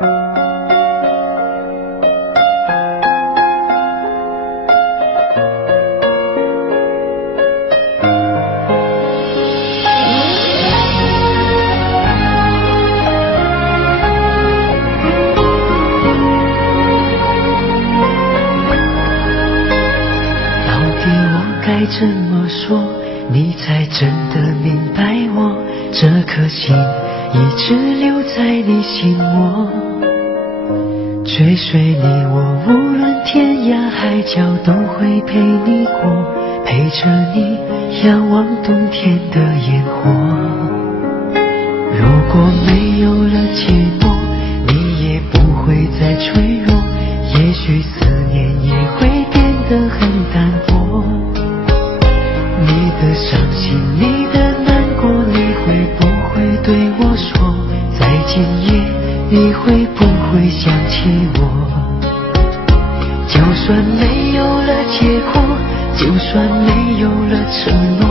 该怎么说你才真的明白我？这颗心一直留在你心窝，追随你我无论天涯海角都会陪你过，陪着你仰望冬天的烟火。如果没有了寂寞，你也不会再脆弱，也许思念也会变得很淡薄。你的伤心，你的难过，你会不会对我说？在今夜，你会不会想起我？就算没有了结果，就算没有了承诺，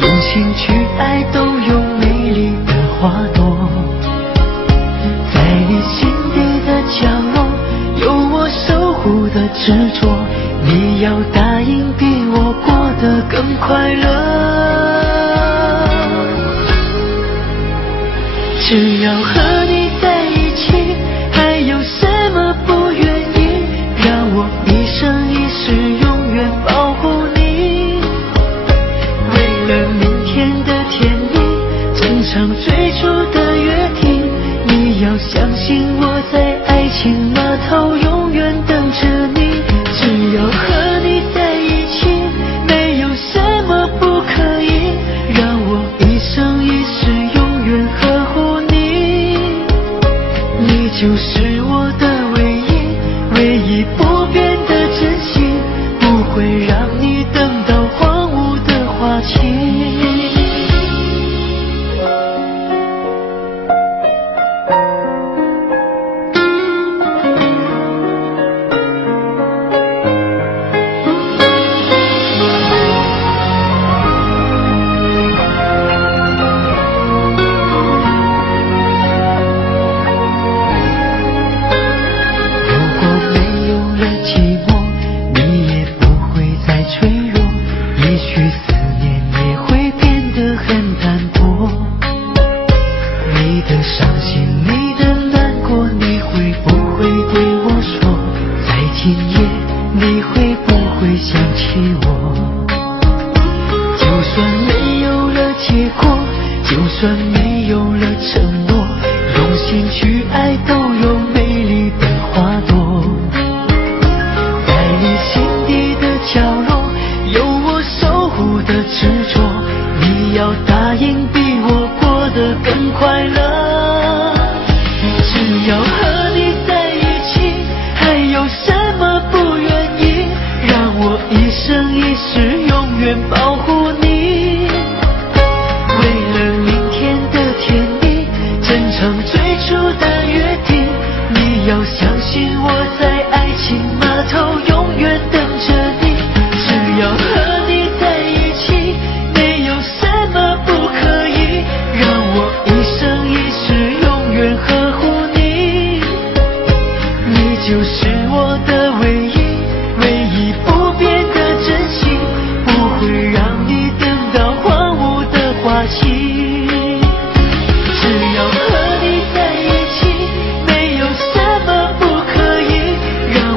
用心去爱都有美丽的花朵。在你心底的角落，有我守护的执着，你要答应比我过得更快乐。只要和你在一起，还有什么不愿意？让我一生一世永远保护你。为了明天的甜蜜，珍藏最初的约定，你要相信我在爱情码头永远等着你。只要和你在一起，没有什么不可以，让我一生一世永远呵护你。你就是我的唯一，唯一不变的真心，不会让你等到荒芜的花期。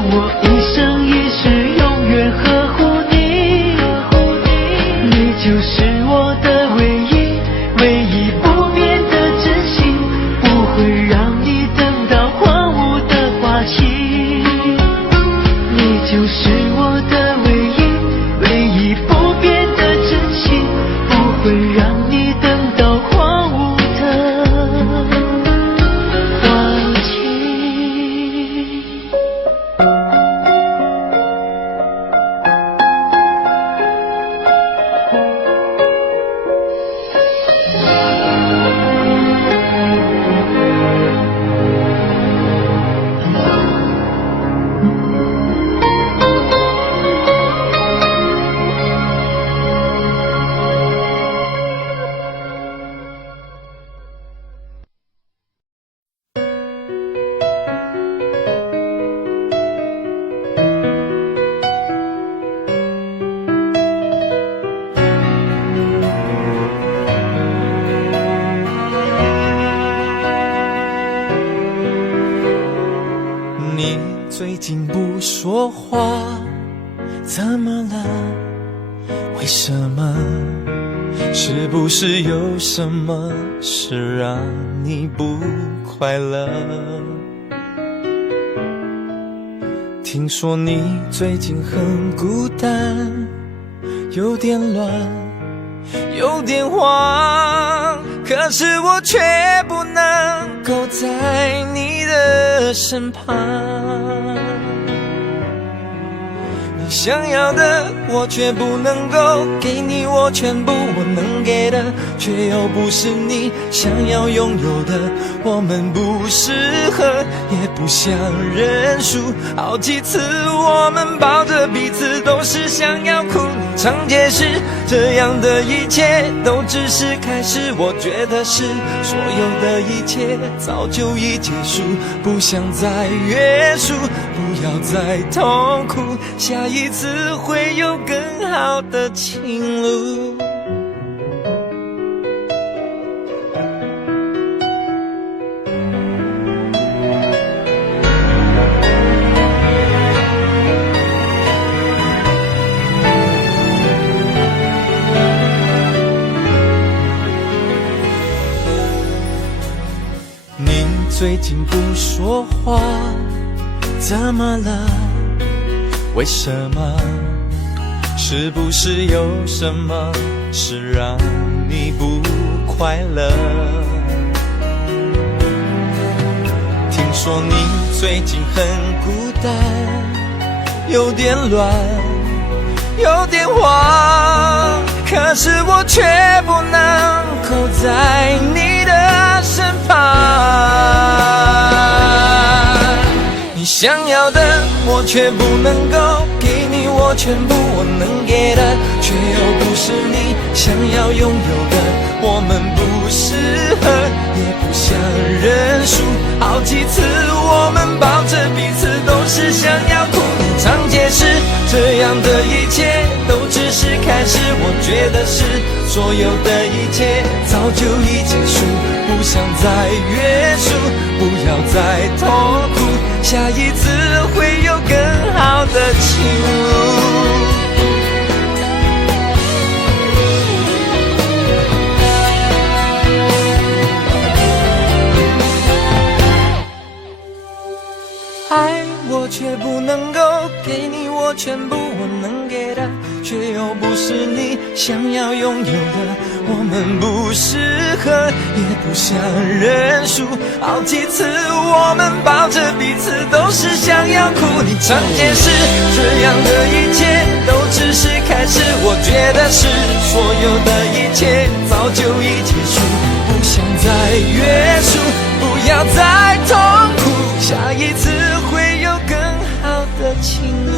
我说话，怎么了？为什么？是不是有什么事让你不快乐？听说你最近很孤单，有点乱，有点慌，可是我却不能够在你的身旁。你想要的我却不能够给你我全部，我能给的却又不是你想要拥有的。我们不适合，也不想认输，好几次我们抱着彼此都是想要哭。你常解释这样的一切都只是开始，我觉得是所有的一切早就已结束，不想再约束，不要再痛苦，下一次会有更好的情路。你最近不说话，怎么了？为什么？是不是有什么事让你不快乐？听说你最近很孤单，有点乱，有点慌，可是我却不能够在你的身旁。你想要的我却不能够给你我全部，我能给的却又不是你想要拥有的。我们不适合，也不想认输，好几次我们抱着彼此都是想要哭。你常解释这样的一切都只是开始，我觉得是所有的一切早就已结束，不想再约束，不要再痛苦，下一次会有更好的情路。爱我却不能够给你我全部，我能给的却又不是你想要拥有的。我们不适合，也不想认输，好几次我们抱着彼此都是想要哭。你常解释这样的一切都只是开始，我觉得是所有的一切早就已结束，不想再约束，不要再痛苦，下一次会有更好的情路，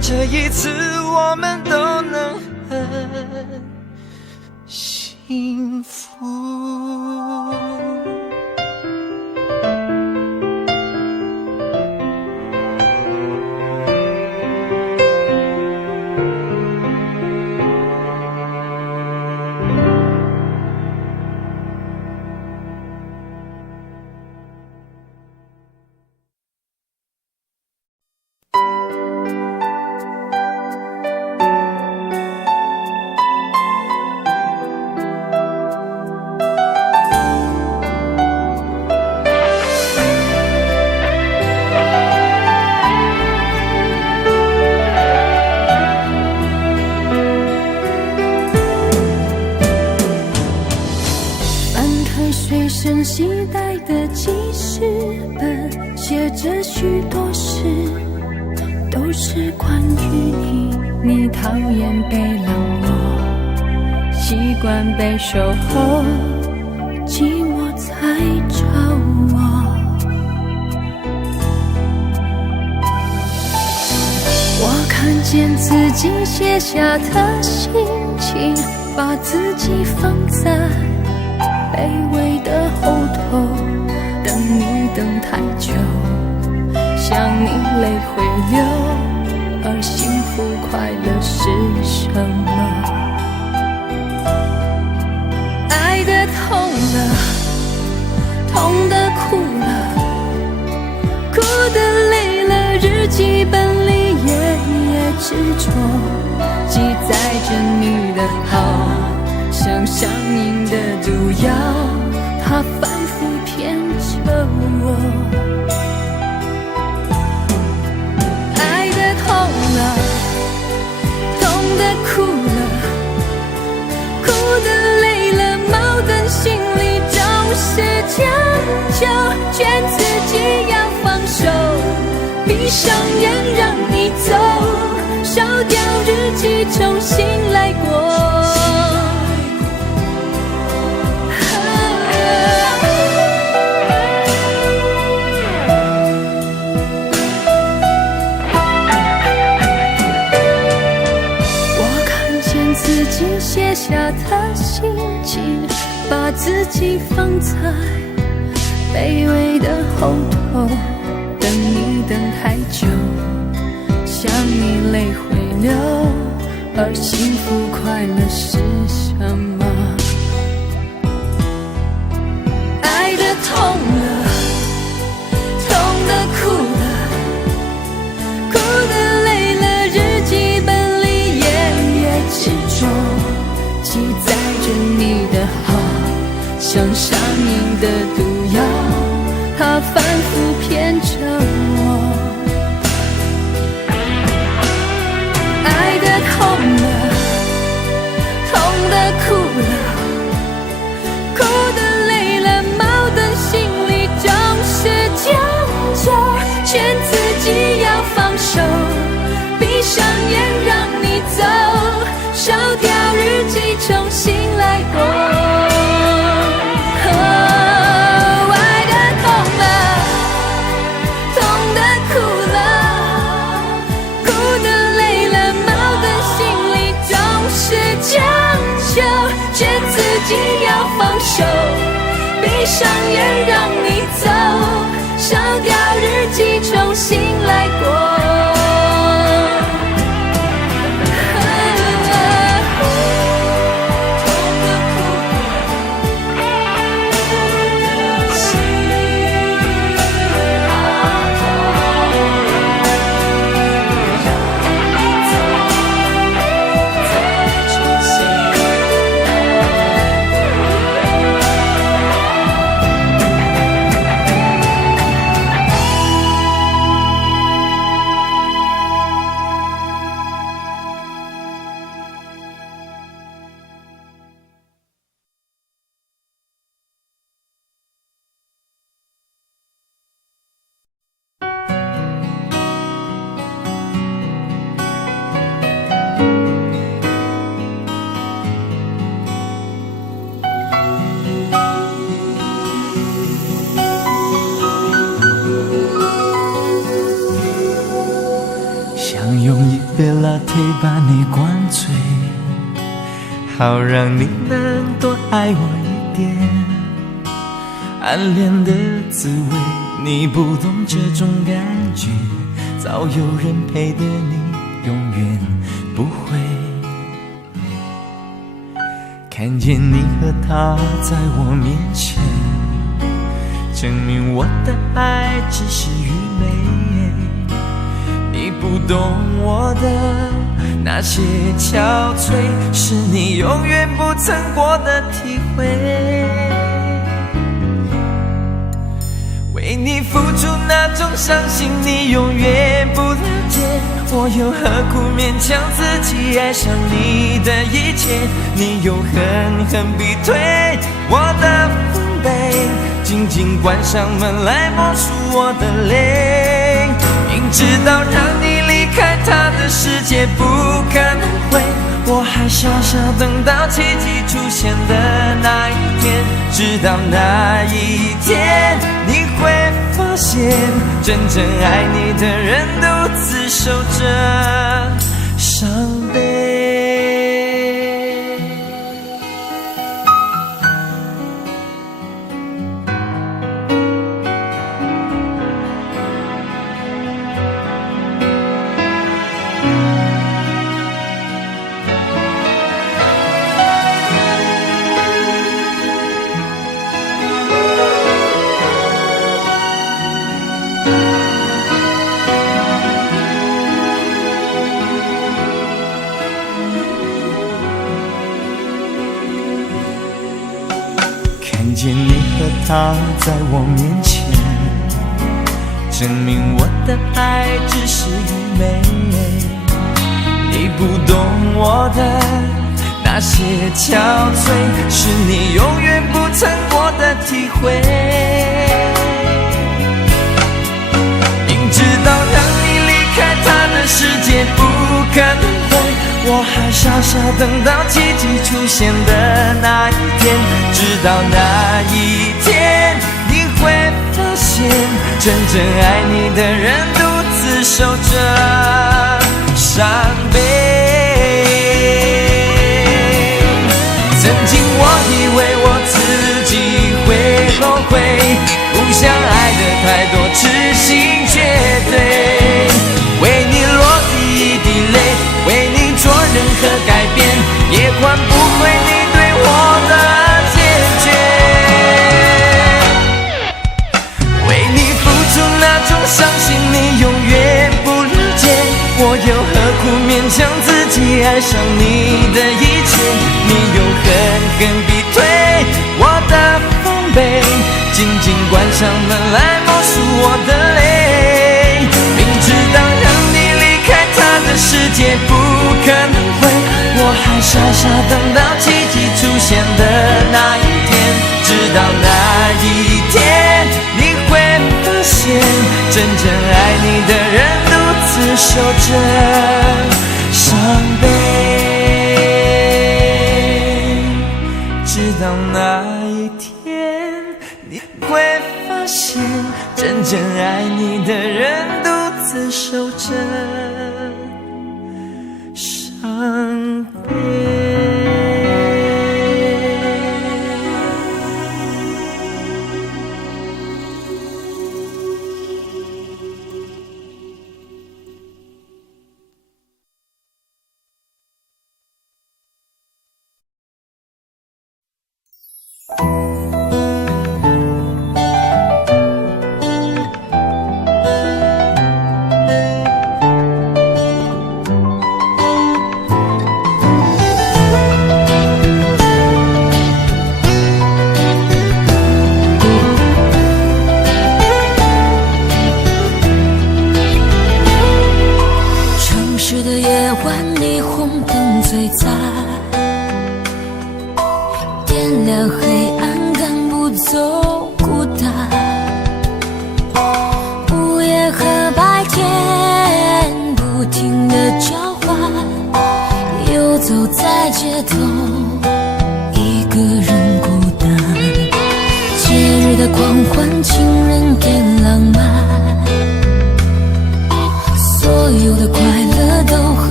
这一次我们都能很幸福。随身携带的记事本，写着许多事，都是关于你。你讨厌被冷落，习惯被守候，寂寞才找我。我看见自己写下的心情，把自己放在卑微的后头，等你等太久，想你泪会流，而幸福快乐是什么？爱得痛了，痛得哭了，哭得累了，日记本里的好，像上瘾的毒药，它反复骗着我。爱的痛了，痛的哭了，哭的累了，矛盾心里总是将就，劝自己要放手，闭上眼让你走，烧掉日记重新来过。我看见自己写下的心情，把自己放在卑微的后头，等你等太久，想你泪会流，而幸福快乐是什么？爱的痛了，痛的哭了，哭的累了，日记本里页页之中记载着你的好，像上瘾的毒药，它反复骗着我。爱的痛了，痛的哭了，哭的累了，矛盾心里总是将就，劝自己要放手，闭上眼让你走，烧掉日记重新来过。劝自己要放手，闭上眼让你走，烧掉日记重新来过。把你灌醉，好让你能多爱我一点。暗恋的滋味，你不懂这种感觉，早有人陪的你永远不会。看见你和他在我面前，证明我的爱只是愚昧。你不懂我的那些憔悴，是你永远不曾过的体会。为你付出那种伤心，你永远不了解。我又何苦勉强自己爱上你的一切？你又狠狠逼退我的防备，紧紧关上门来默数我的泪。明知道让你离开他的世界不可能会，我还傻傻等到奇迹出现的那一天。直到那一天，你会发现真正爱你的人独自守着伤悲。他在我面前，证明我的爱只是愚昧。你不懂我的那些憔悴，是你永远不曾过的体会。明知道当你离开他的世界不可能会，我还傻傻等到奇迹出现的那一天。直到那一天，你会发现真正爱你的人独自守着伤悲。曾经我以为我自己会后悔，不想爱的太多，痴心绝对。为你落第一滴泪，为你做任何改变，也换不回你对我的坚决。为你付出那种伤心，你永远不了解，我又何苦勉强自己爱上你的一切？你又狠狠逼退我的防备，紧紧关上门来默数我的泪。明知道让你离开他的世界不可能会，我还傻傻等到奇迹出现的那一天。直到那一天，你会发现真正爱你的人独自守着伤悲。直到那一天，你会发现真正爱你的人独自守着伤悲。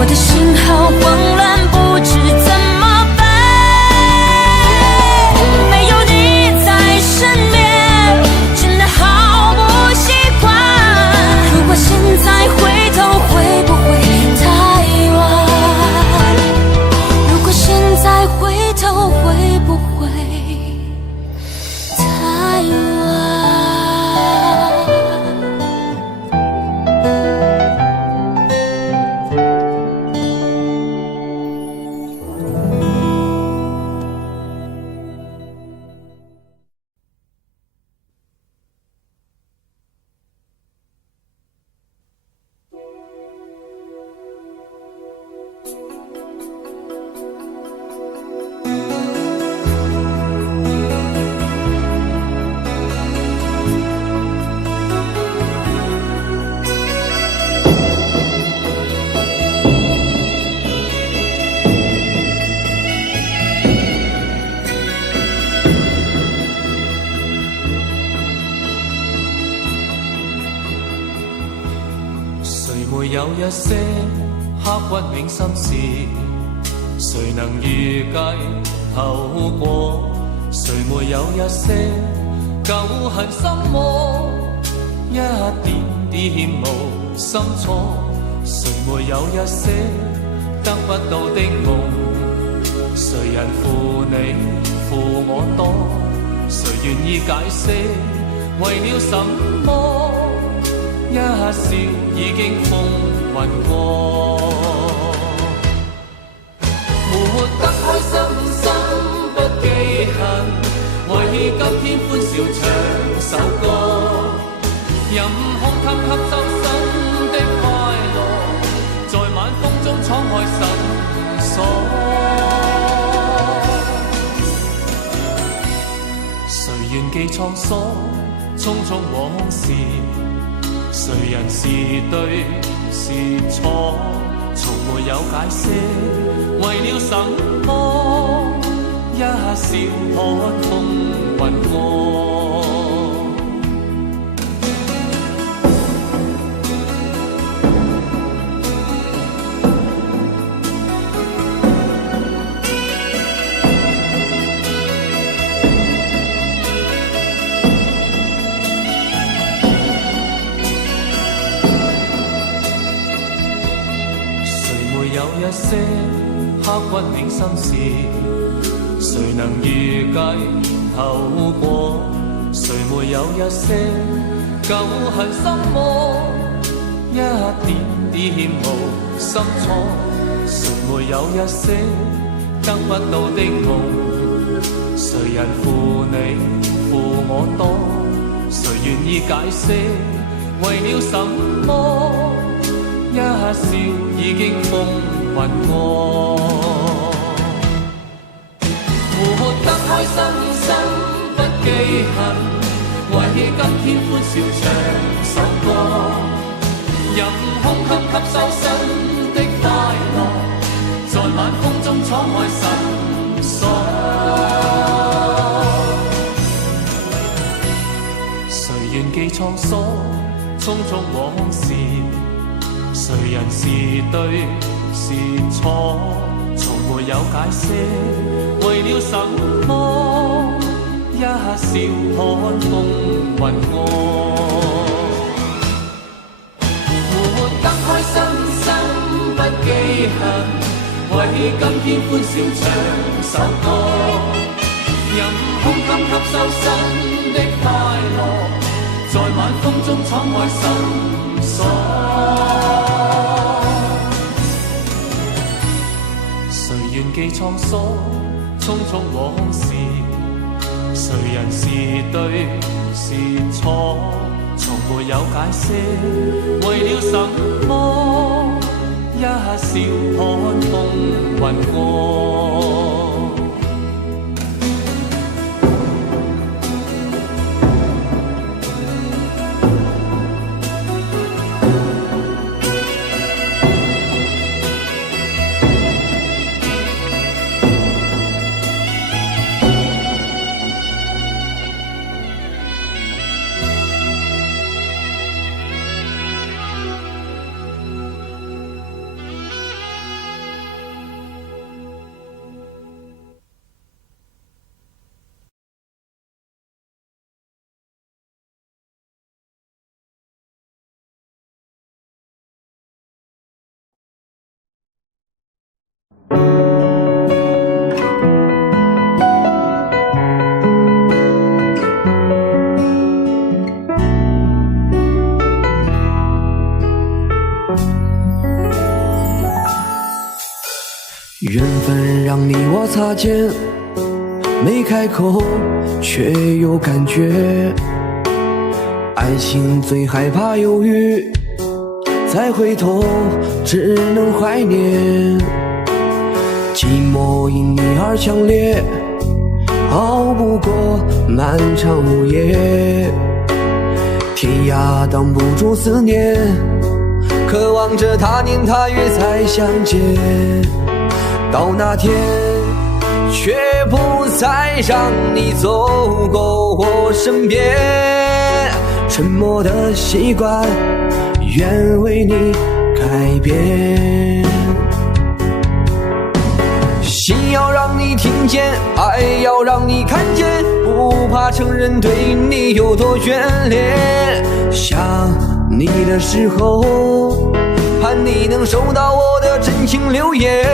我的心好慌乱，不知怎么办。没有你在身边，真的好不习惯。如果现在回头，会不会太晚？如果现在回头，会不会太晚？有一些刻骨铭心事，谁能预计後果？誰沒有一些舊恨心魔，一點點無心錯？誰沒有一些得不到的夢？誰人負你負我多？誰願意解釋為了什麼？一笑已經風雲過，活得開心心不記恨，為今天歡笑唱首歌，任空吸吸收新的快樂，在晚風中敞開心鎖。誰願記滄桑，匆匆往事？誰人是對是錯，從沒有解釋，為了什麼？一笑看風雲過。一些刻骨銘心事，誰能預計後果？誰沒有一些舊恨心魔，一點點無心錯？誰沒有一些得不到的夢？誰人負你負我多？誰願意解釋為了什麼？一笑已經風雲過，活得開心心不記恨，為今天歡笑唱首歌，任空吸收新的快樂，在晚風中敞開心鎖。誰願記滄桑，匆匆往事？誰人是對是錯，從沒有解釋，為了什麼？一笑看風雲過，活得開心心不記恨，為今天歡笑唱首歌，任空吸收新的快樂，在晚風中敞開心鎖。誰願記滄桑，匆匆往事？誰人是對是錯？從沒有解釋，為了什麼？一笑看風雲過。缘分让你我擦肩，没开口却有感觉。爱情最害怕犹豫，再回头只能怀念。寂寞因你而强烈，熬不过漫长午夜。天涯挡不住思念，渴望着他年他月再相见。到那天却不再让你走过我身边，沉默的习惯愿为你改变。心要让你听见，爱要让你看见，不怕承认对你有多眷恋。想你的时候，盼你能收到我的真情留言。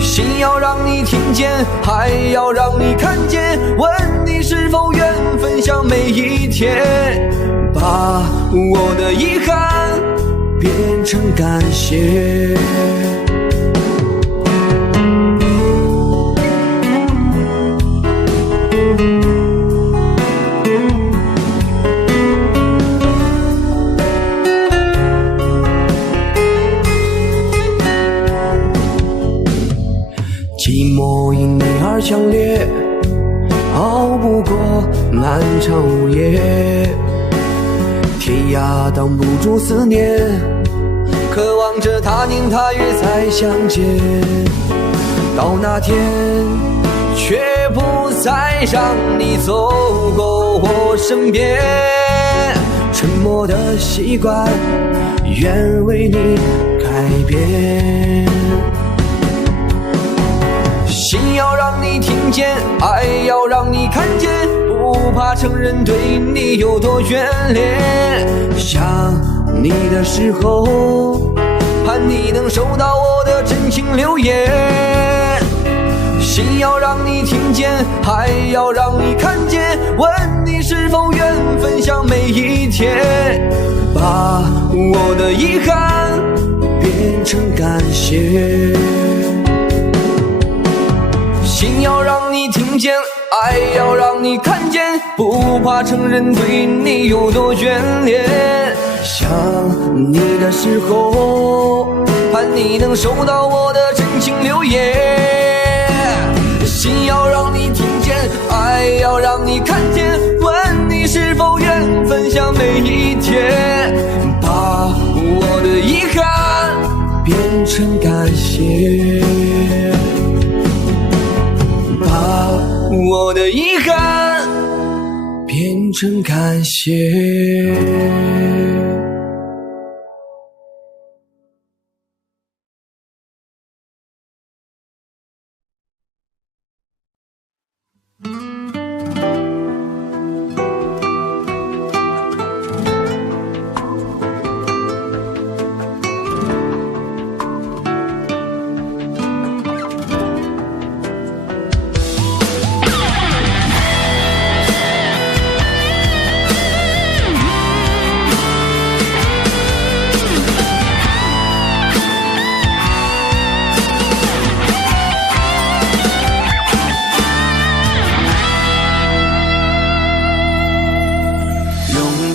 心要让你听见，爱要让你看见，问你是否愿分享每一天，把我的遗憾变成感谢。寂寞因你而强烈，熬不过漫长午夜。天涯挡不住思念，渴望着他年他月再相见。到那天却不再让你走过我身边，沉默的习惯愿为你改变。心要让你听见，爱要让你看见，不怕承认对你有多眷恋。想你的时候，盼你能收到我的真情留言。心要让你听见，爱要让你看见，问你是否愿分享每一天，把我的遗憾变成感谢。心要让你听见，爱要让你看见，不怕承认对你有多眷恋。想你的时候，盼你能收到我的真情留言。心要让你听见，爱要让你看见，问你是否愿分享每一天，把我的遗憾变成感谢。把我的遗憾变成感谢。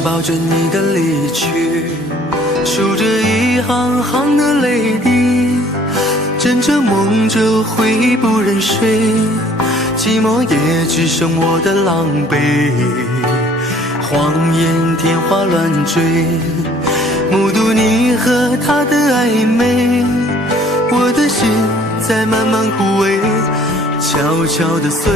抱着你的离去，数着一行行的泪滴，枕着梦着回忆不忍睡，寂寞也只剩我的狼狈。谎言天花乱坠，目睹你和他的暧昧，我的心在慢慢枯萎，悄悄地碎。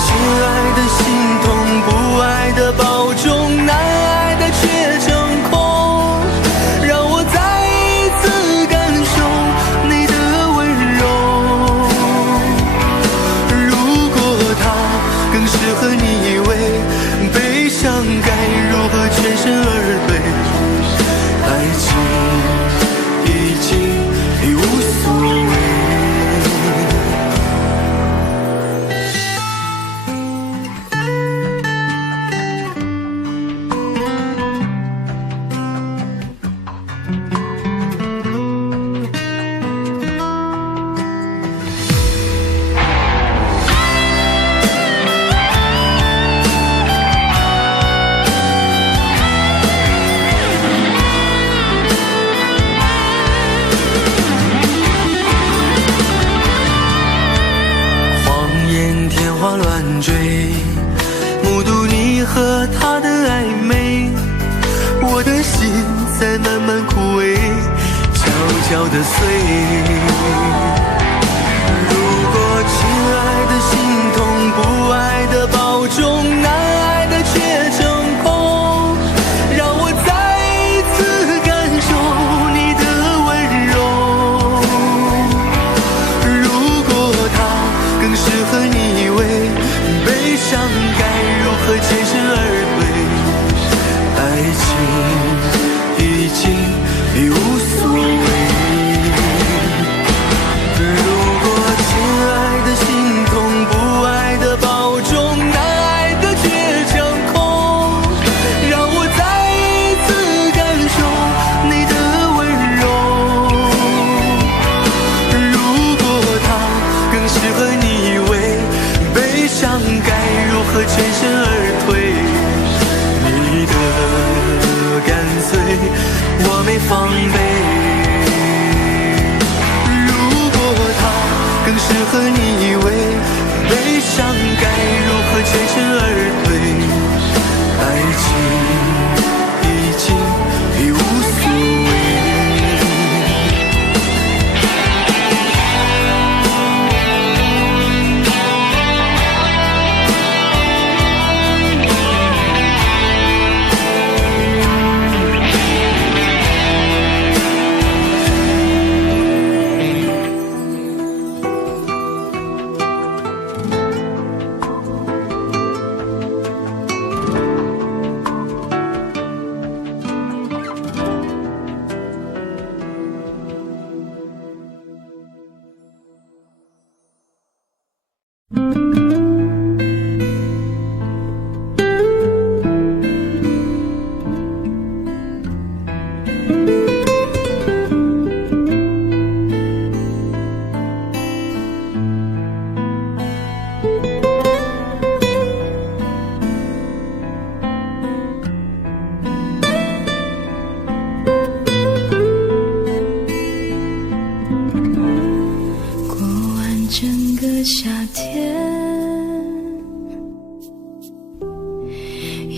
亲爱的心痛，不爱的保重，难爱的却成空，让我再一次感受你的温柔。如果他更适合你以为，悲伤该如何全身而退？爱情已经无所谓。慢枯萎，悄悄地碎。如果亲爱的心痛，不爱的保重，难爱的却成空，让我再一次感受你的温柔。如果它更适合你依偎，悲伤该如何全身而退？爱情已经已无所谓。如果亲爱的心痛，不爱的保重，难爱的却成空，让我再一次感受你的温柔。如果它更适合你依偎，悲伤该如何全身而退？你的干脆我没防备。如果它更适合你依偎，悲伤该如何全身而退？爱情已经已无所谓。夏天，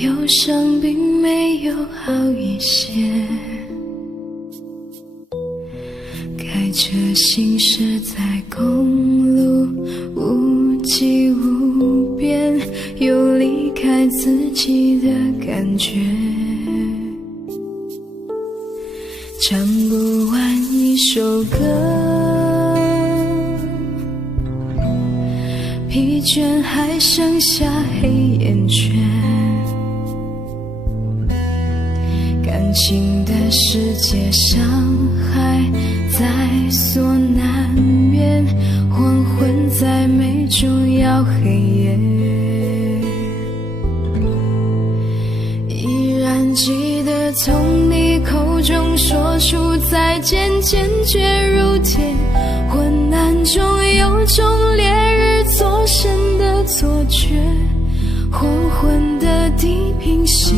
忧伤并没有好一些，开车行驶在公路，无际无边，有离开自己的感觉，唱不完一首歌，疲倦还剩下黑眼圈，感情的世界伤害在所难免，黄昏在眉中要黑夜，依然记得从你口中说出再见，坚决如铁，昏暗中有种烈日灼身的错觉，黄昏的地平线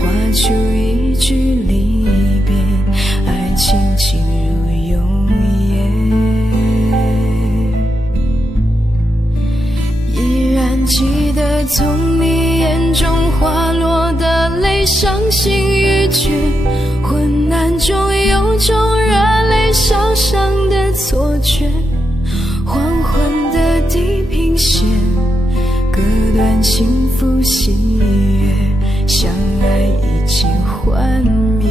画出一句离别，爱情进入永夜，依然记得从你眼中滑落的泪，伤心欲绝，昏暗中有种热泪烧伤的错觉，黄昏的地平线割断幸福喜悦，相爱已经幻灭。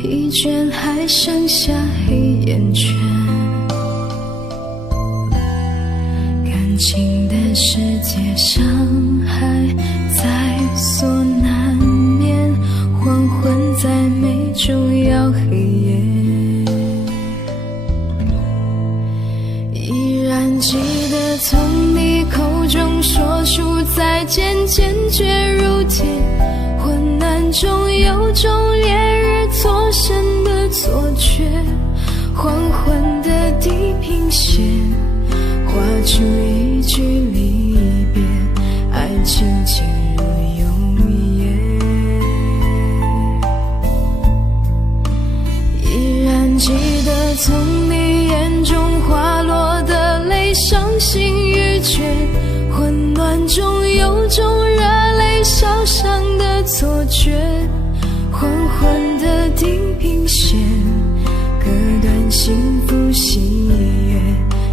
疲倦还剩下黑眼圈，感情的世界伤害在所难免，黄昏在眉中要黑夜，记得从你口中说出再见，坚决如铁，昏暗中有种烈日灼身的错觉，黄昏的地平线画出一句离别，爱情渐入永夜。依然记得从你眼中滑落的泪，伤心欲绝，混乱中有种热泪烧伤的错觉，黄昏的地平线割断幸福喜悦，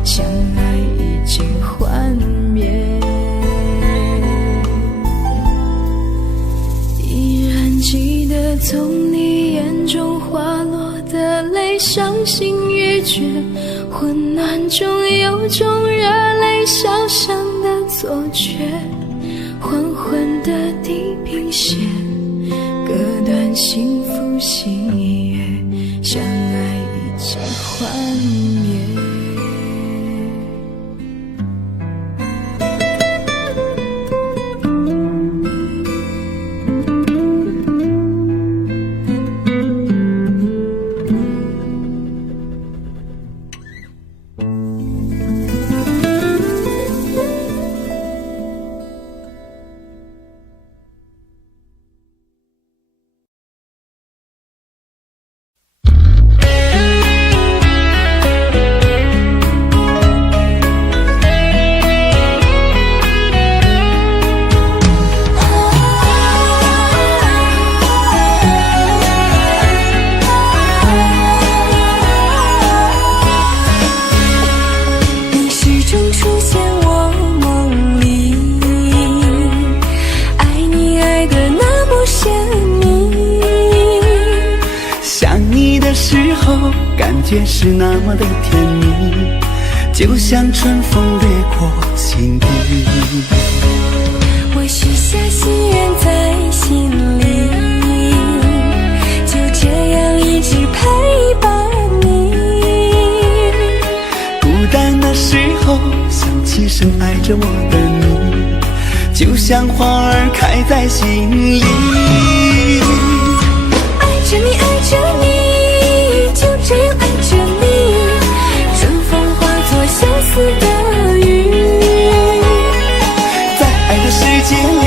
相爱已经幻灭。依然记得从你眼中滑落的泪，伤心欲绝，混乱中有种热泪烧伤的错觉，黄昏的地平线割断幸福喜悦，相爱已经幻灭。是那么的甜蜜，就像春风掠过心底。我许下心愿在心里，就这样一直陪伴你。孤单的时候想起深爱着我的你，就像花儿开在心里。爱着你，爱着你，就这样爱着你，春风化作相思的雨。在爱的世界里，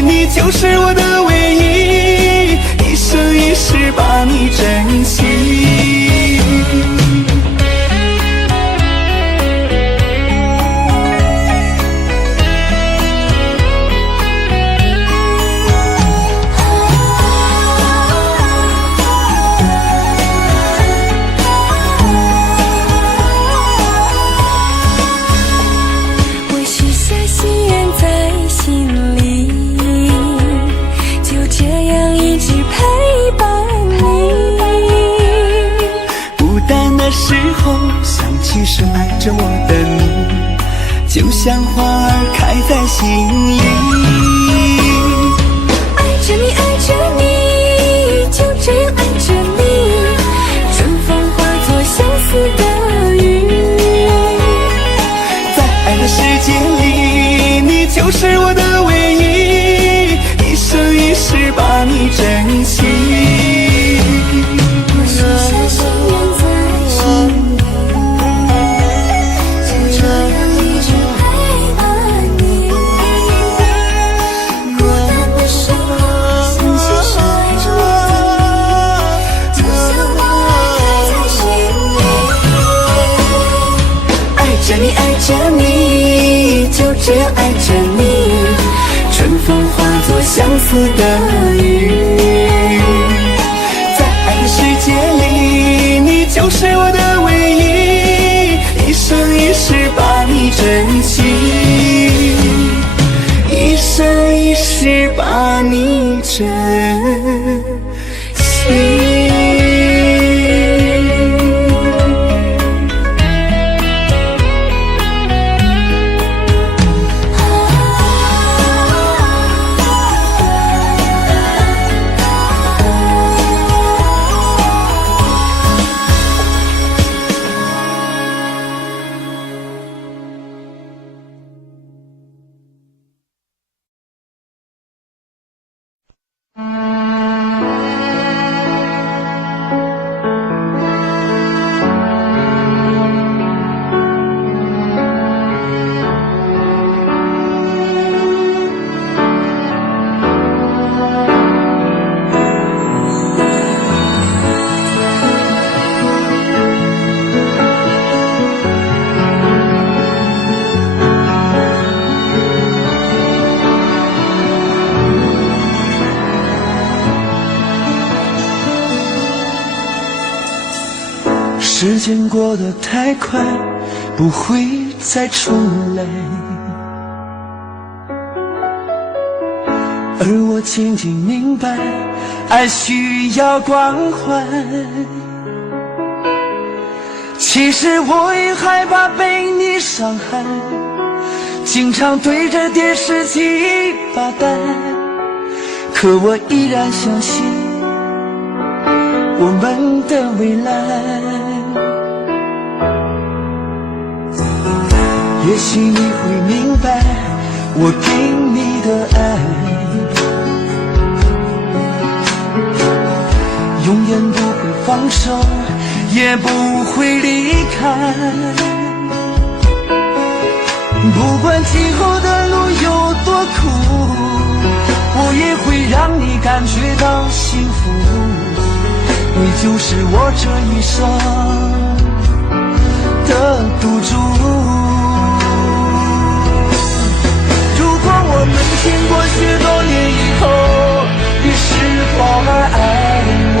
你就是我的唯一，一生一世把你珍惜。深爱着我的你，就像花儿开在心里。爱着你，爱着你，就这样爱着你，春风化作相思的雨。在爱的世界里，你就是我的唯一，一生一世把你珍惜。我许下心愿在心里，这样爱着你，春风化作相思的雨。在爱的世界里，你就是我的唯一，一生一世把你珍惜，一生一世把你珍惜。间过得太快，不会再重来。而我渐渐明白，爱需要关怀。其实我也害怕被你伤害，经常对着电视机发呆。可我依然相信我们的未来。也许你会明白我给你的爱，永远不会放手，也不会离开。不管今后的路有多苦，我也会让你感觉到幸福。你就是我这一生的赌注。如果我们经过许多年以后，你是否还爱我？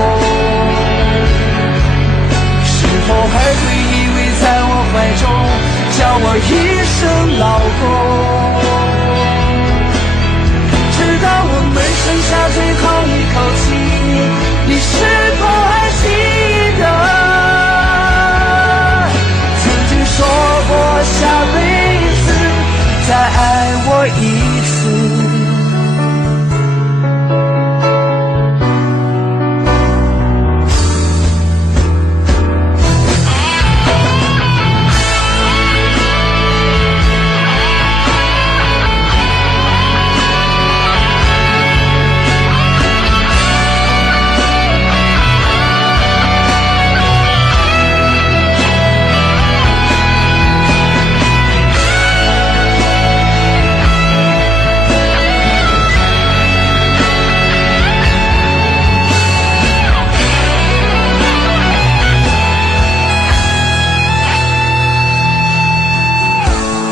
是否还会依偎在我怀中，叫我一声老公？直到我们剩下最后一口气，你是否还记得曾经说过下辈子再爱我一次？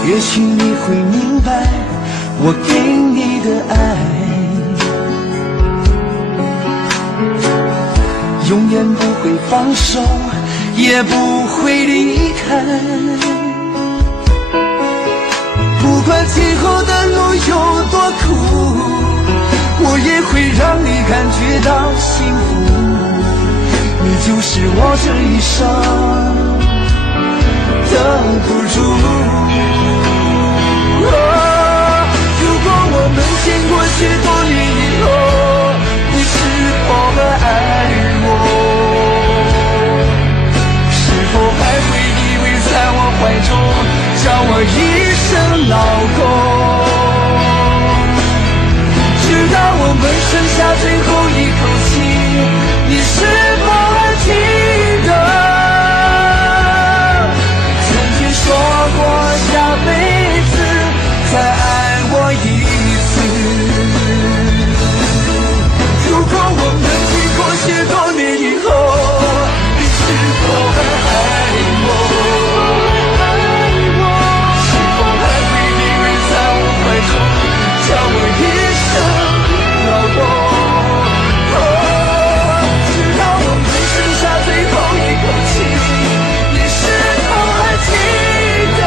也许你会明白我给你的爱，永远不会放手，也不会离开。不管今后的路有多苦，我也会让你感觉到幸福。你就是我这一生的赌注。如果我们经过许多年以后，你是否还爱我？是否还会依偎在我怀中，叫我一声老公？直到我们剩下最后一口气，你是否还记得曾经说过下辈子再爱我一次？如果我们经过许多年以后，你是否还爱我？是否还会依偎在我怀中，叫我一声老公？直到我们剩下最后一口气，你是否还记得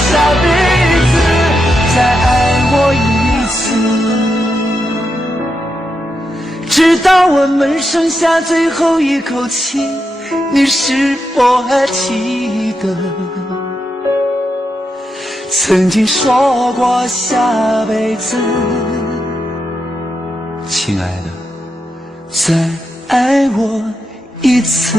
下辈子再爱我一次？直到我们剩下最后一口气，你是否还记得曾经说过下辈子，亲爱的，再爱我一次？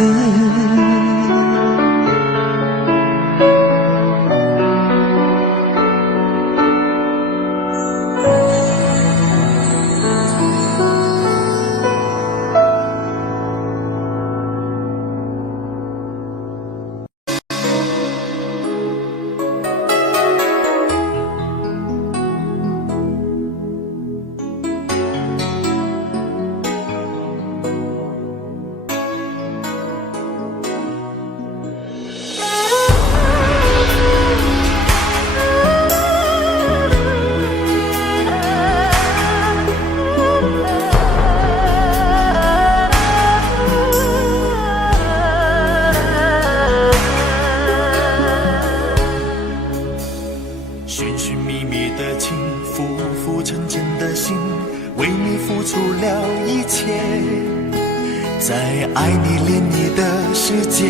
爱你恋你的世界，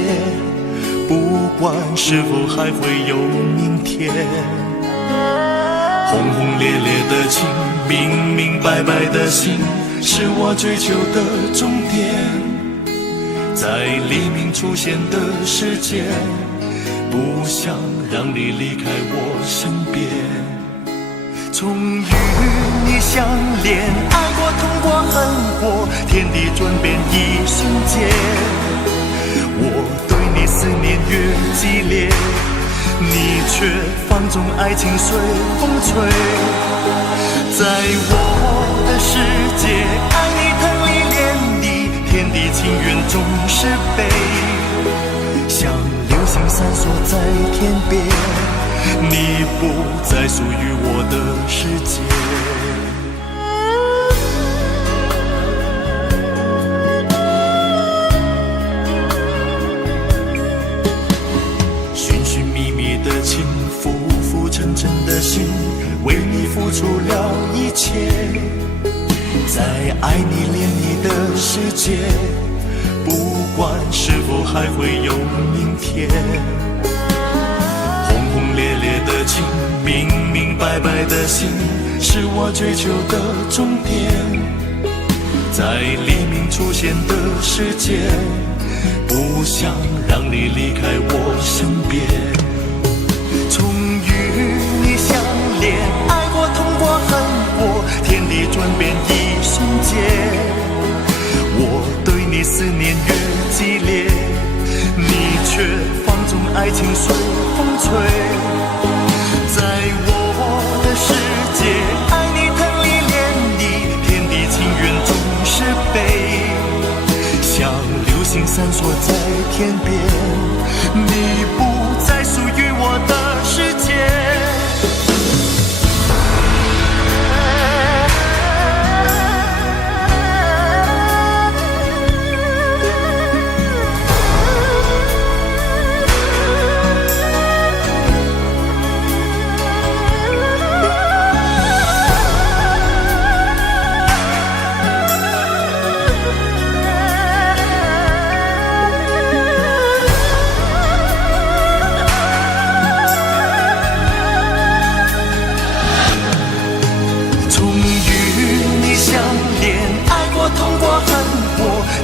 不管是否还会有明天。轰轰烈烈的情，明明白白的心，是我追求的终点。在黎明出现的世界，不想让你离开我身边。终于你相恋，爱过痛过恨过，天地转变一瞬间。我对你思念越激烈，你却放纵爱情随风吹。在我的世界，爱你疼你恋你，天地情缘总是悲，像流星闪烁在天边，你不再属于我的世界。寻寻觅觅的情，浮浮沉沉的心，为你付出了一切。在爱你恋你的世界，不管是否还会有明天。轰轰烈烈的情，明明白白的心，是我追求的终点。在黎明出现的世界，不想让你离开我身边。终于你相恋，爱过痛过恨过，天地转变一瞬间。我对你思念越激烈，你却放纵爱情随风吹。在我的世界，爱你疼你恋你，天地情缘总是悲，像流星闪烁在天边，你不再属于我的世界。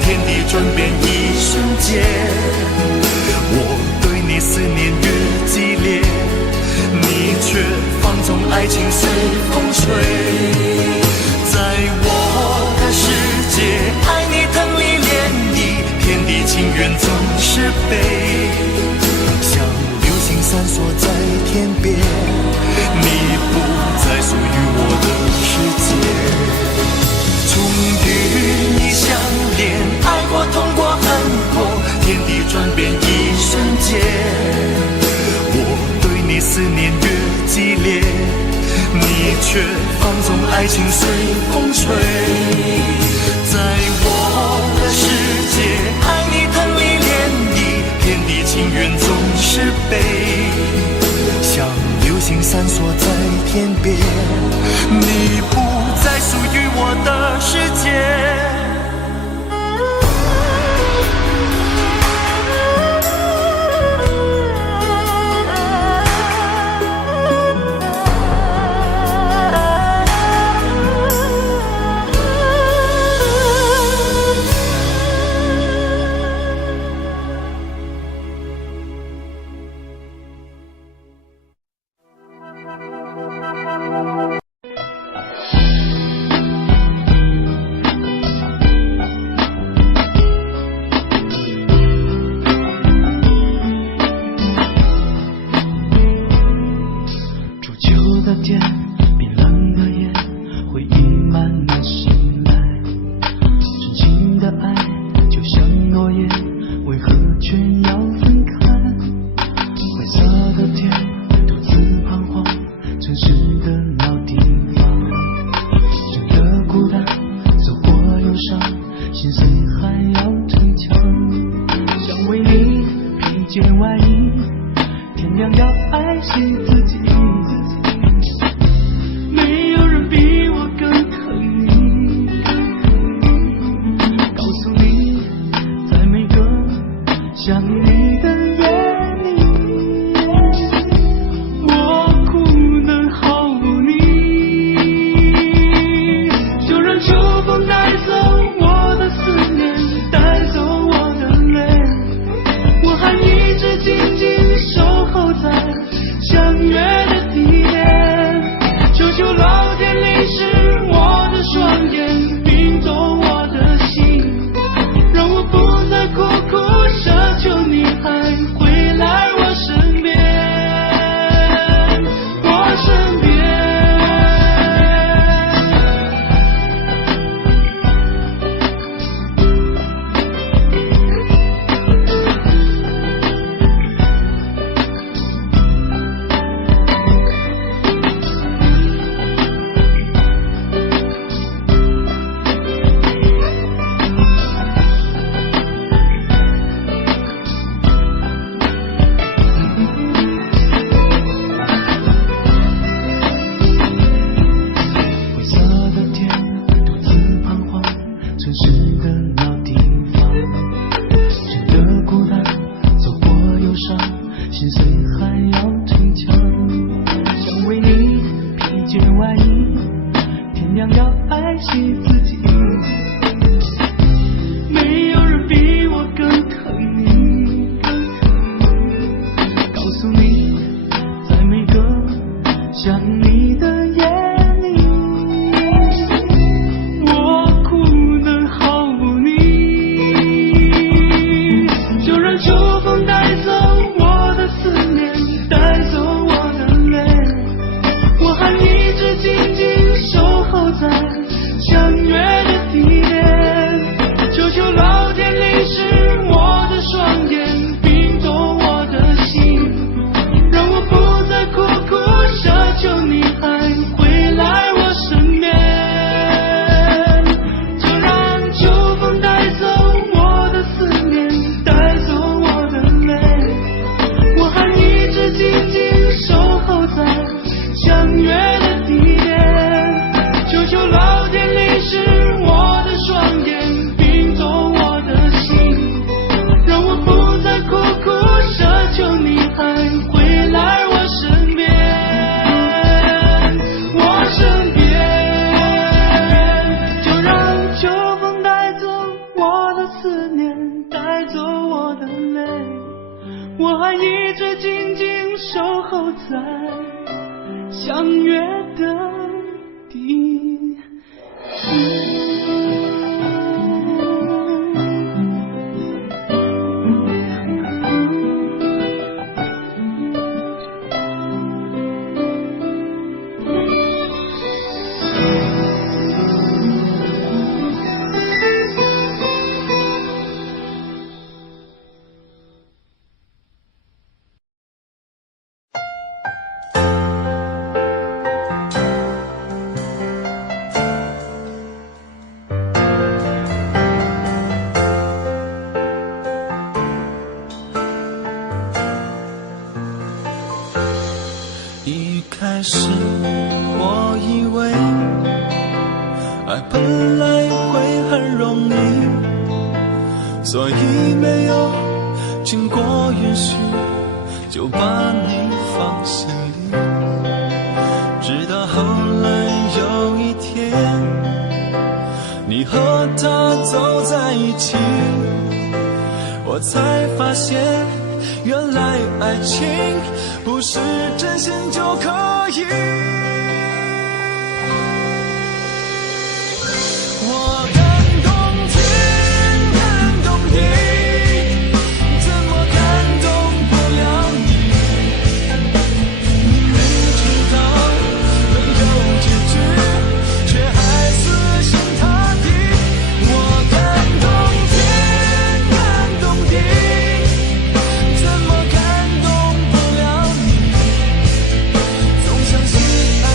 天地转变一瞬间，我对你思念越激烈，你却放纵爱情随风吹。在我的世界，爱你疼你恋你，天地情缘总是悲，像流星闪烁在天边，你不再属于我的世界。终于你相恋，爱过痛过恨过，天地转变一瞬间。我对你思念越激烈，你却放纵爱情随风吹。在我的世界，爱你疼你恋你，天地情缘总是悲，像流星闪烁在天边，你不再属于我的世界。想你的眼里，我苦能毫无你，就让秋风带走我的思念，带走我的泪，我还一直紧紧守候在相约的地点，求求老天淋湿我的双眼，冰冻我的心，让我不再苦苦奢求你还回来我身边，我身边。开始我以为爱本来会很容易，所以没有经过允许就把你放心里，直到后来有一天你和他走在一起，我才发现原来爱情不是真心就可以。我感动天，感动地，怎么感动不了你？你明知道没有结局，却还死心塌地。我感动天，感动地，怎么感动不了你？总相信爱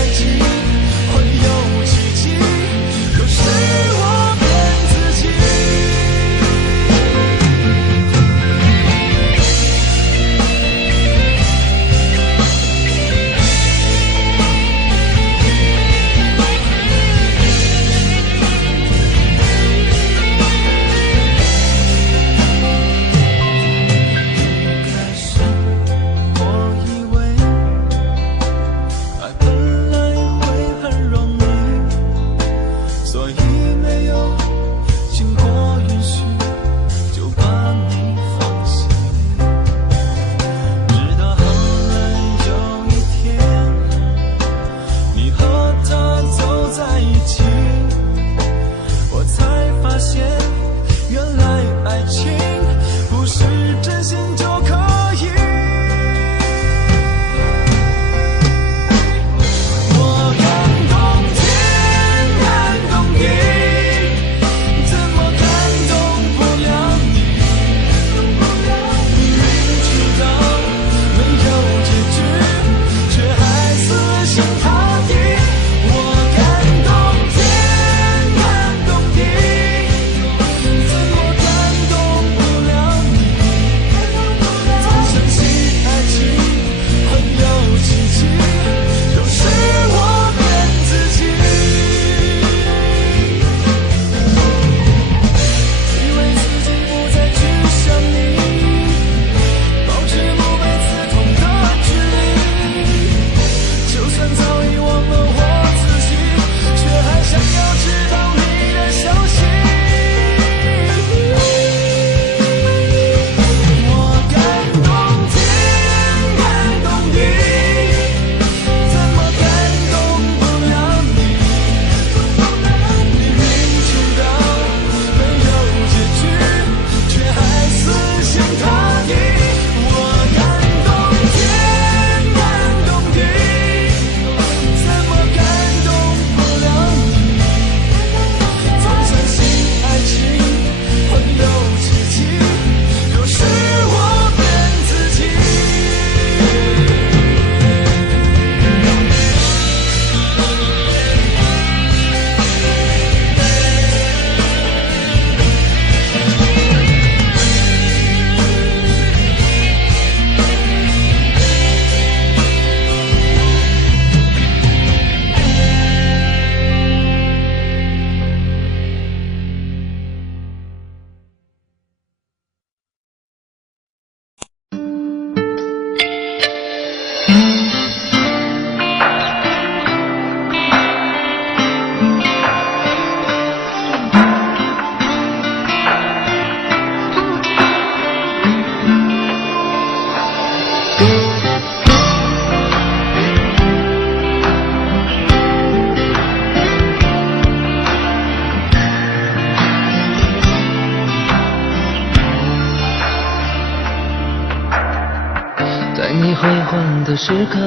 你辉煌的时刻，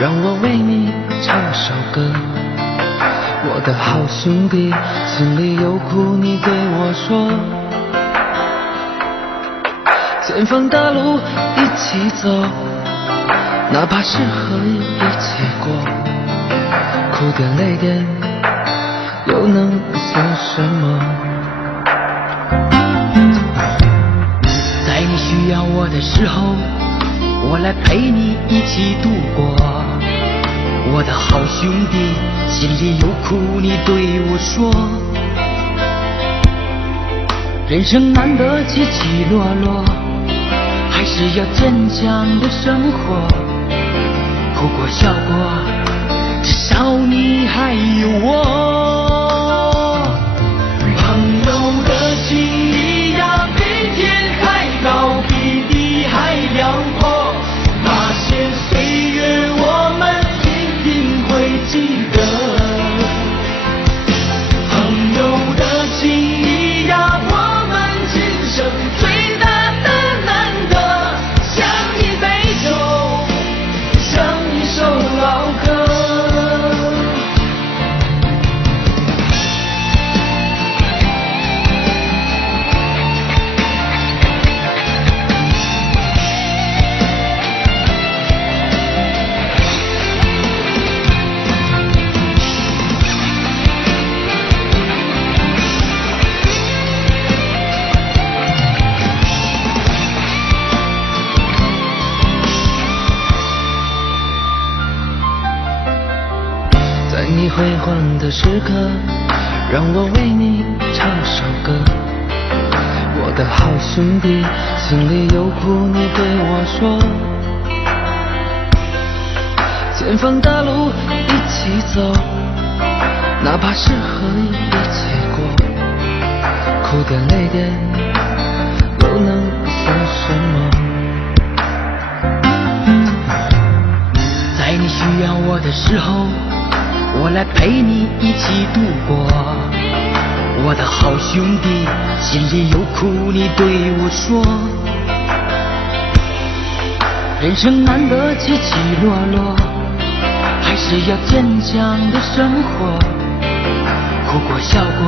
让我为你唱首歌。我的好兄弟，心里有苦你对我说。前方大路一起走，哪怕是河一起过，哭点累点又能算什么？在你需要我的时候，我来陪你一起度过。我的好兄弟，心里有苦你对我说。人生难得起起落落，还是要坚强的生活。哭过笑过，至少你还有我。朋友的情谊呀，比天还高，比地还辽阔。那些岁月我们一定会记得。朋友的情谊呀，我们今生最大的难得，像一杯酒，像一首老歌。在你辉煌的时刻，让我为你唱首歌。我的好兄弟，心里有苦你对我说。前方大路一起走，哪怕是河一起过，哭点累点又能算什么？在你需要我的时候，我来陪你一起度过。我的好兄弟，心里有苦你对我说。人生难得起起落落，还是要坚强的生活。哭过笑过，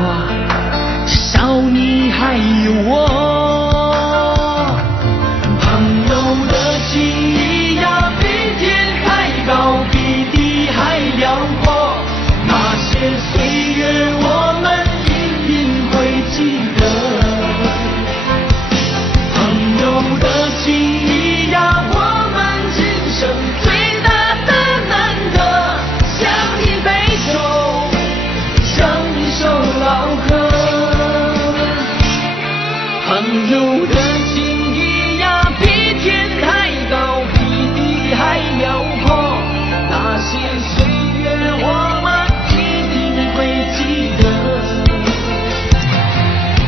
至少你还有我。朋友的情谊呀，比天还高，比地还辽阔。那些岁月我们一定会记得。朋友的情谊呀，我们今生最大的难得，像一杯酒，像一首老歌。朋友的情谊呀，比天还高，比地还辽阔。那些岁月我们会记得。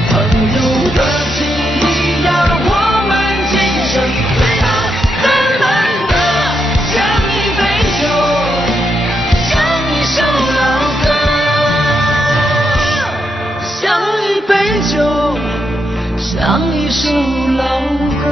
朋友的情谊呀，我们今生最大的难得，像一杯酒，像一首老歌，像一杯酒，像一首老歌。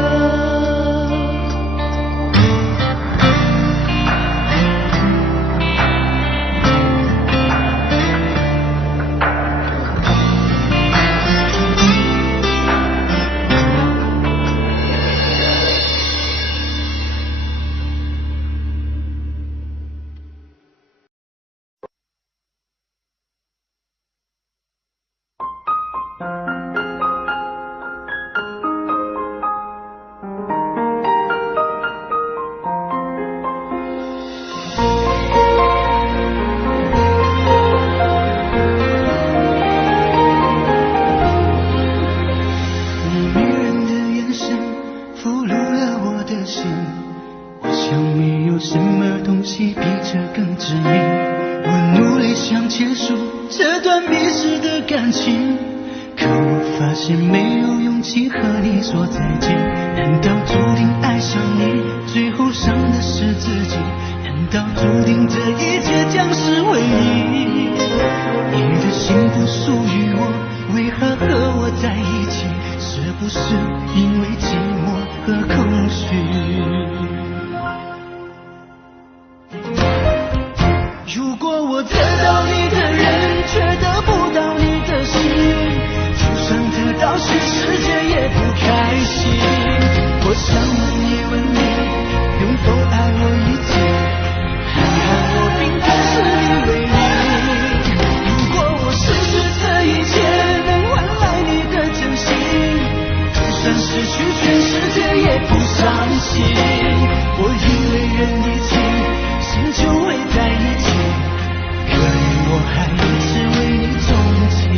发现没有勇气和你说再见，难道注定爱上你，最后伤的是自己？难道注定这一切将是唯一？你的幸福属于我，为何和我在一起？是不是因为寂寞和空虚？想问一问你，能否爱我一次？看看我并不是你唯一。如果我失去这一切，能换来你的真心，就算失去全世界也不伤心。我因为人一情，心就会在一起，可怜我还一直为你钟情。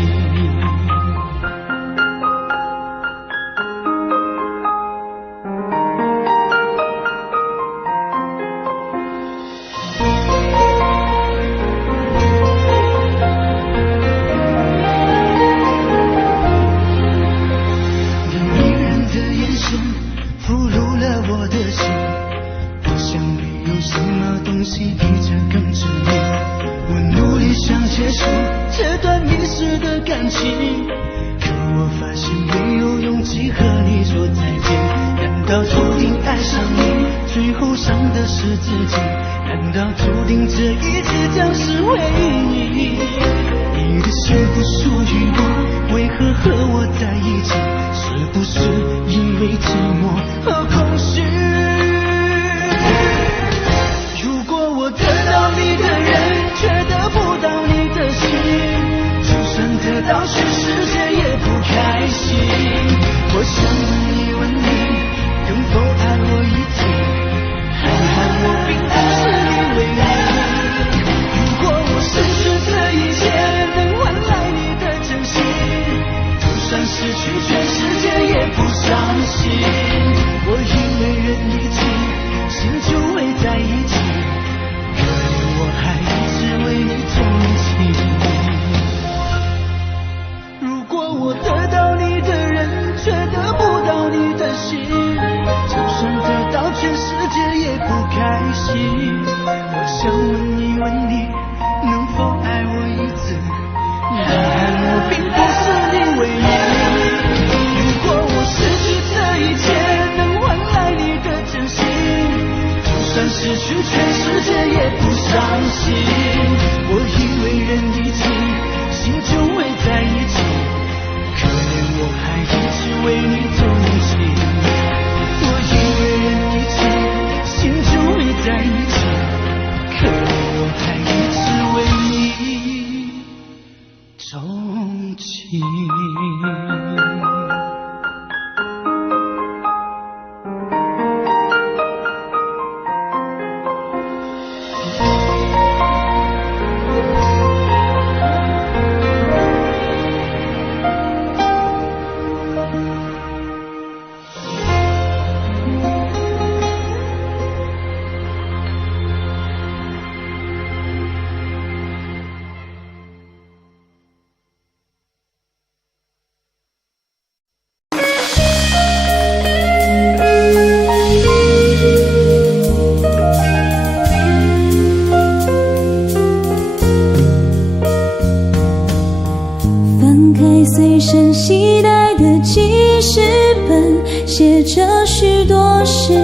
写着许多事，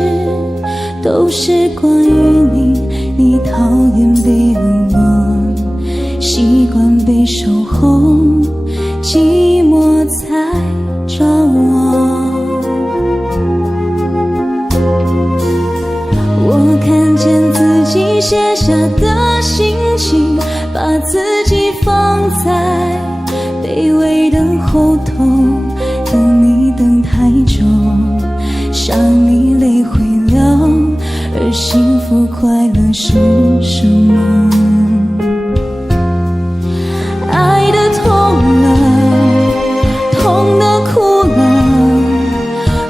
都是关于你。你讨厌被冷落，习惯被守候，寂寞才找我。我看见自己写下的心情，把自己放在卑微的后头，等你等太久，伤你泪会流，而幸福快乐是什么？爱的痛了，痛的哭了，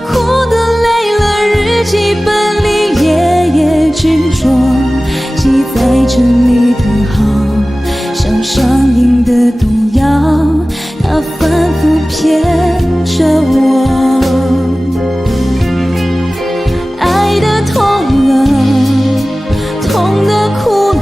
哭的累了，日记本里夜夜执着，记载着你的好，像上瘾的毒药，它反复骗着我。爱的痛了，痛的哭了，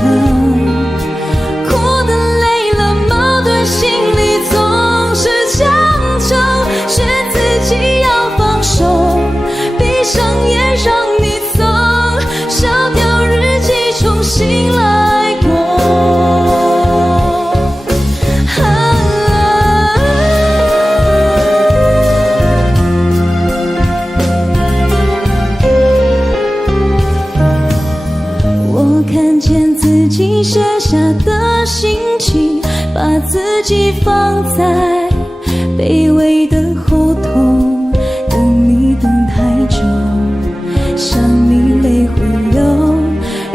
下的心情，把自己放在卑微的后头，等你等太久，想你泪会流，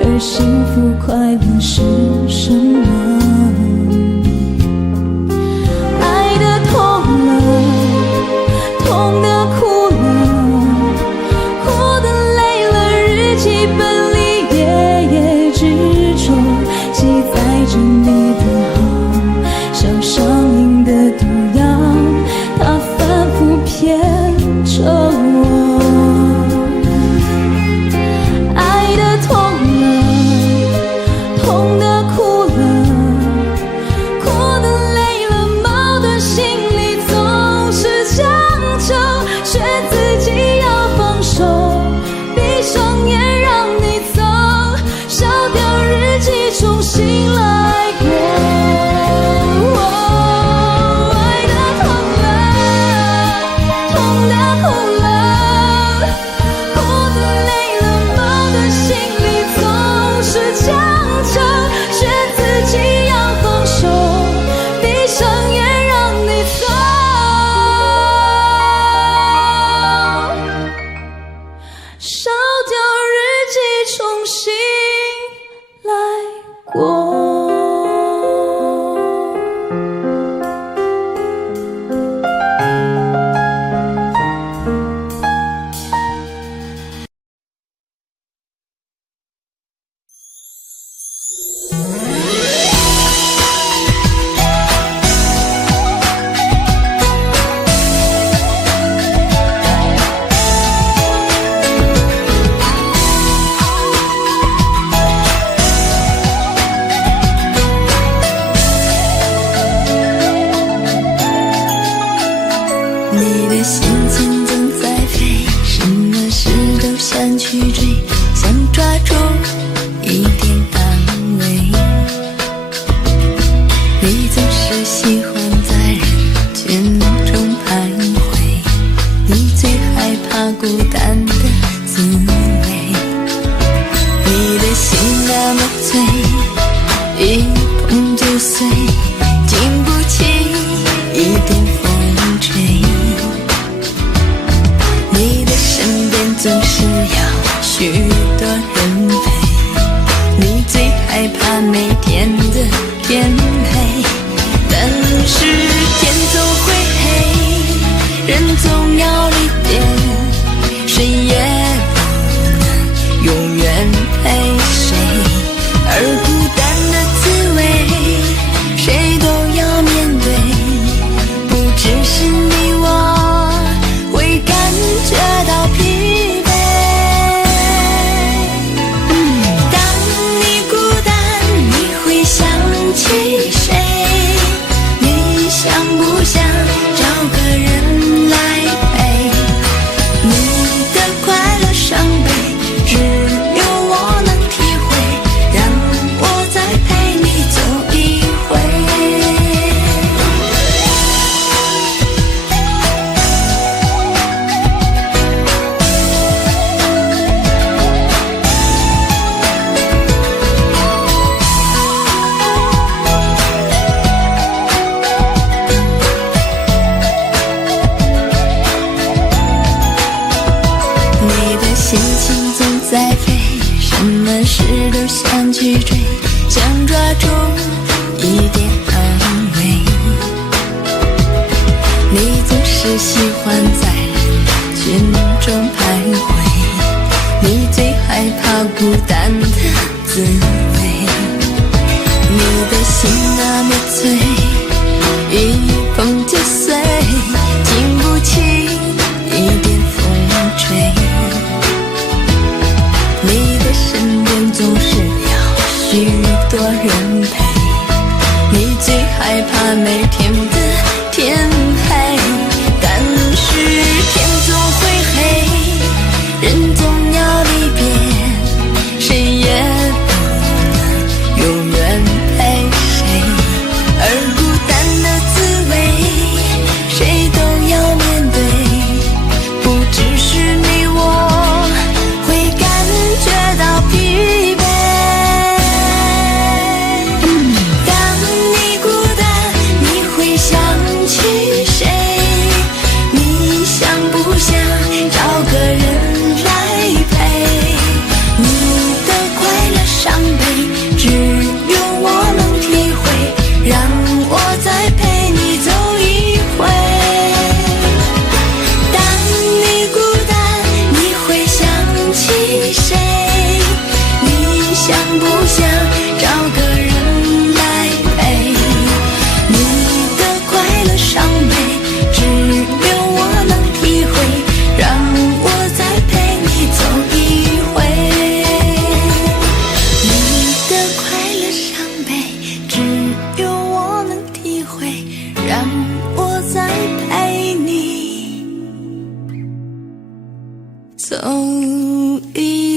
而幸福快乐是什么？爱的痛了，痛的哭了，哭的累了，日记本里夜夜执着，记载着你的好，像上瘾的毒药，它反复骗着我。爱的痛了，痛的哭了，哭的累了，矛盾心里总是强求，却自己要放手，闭上眼让你走，烧掉日记重新来过。爱的痛了，痛的哭了，哭的累了，矛盾心里总是强求，却自己要放手，闭上眼让你走，烧掉日记重新来过。你的心情总在飞，什么事都想去追，想抓住一点安慰。你总是喜欢在人群中徘徊，你最害怕孤单的滋味。你的心那么脆，一碰就碎，经不起一点风吹。你的身边总是要许多人陪，你最害怕每天的天黑，但是天总会黑，人总要离别，谁也不能永远陪谁，而孤单的滋味谁都要面对，不只是你我会感觉到疲惫。当你孤单，你会想起谁？你想不想找个人来陪？你的快乐伤悲，只有我能体会，让我再陪你走一回。你的心情总在飞，什么事都想去追，想抓住一点安慰。你总是喜欢在人群中徘徊，你最害怕孤单的滋味。你的心那么脆，一碰就碎，经不起一点风吹。你的身边总是要许多人陪，你最害怕每天的天黑，但是天总会黑，走一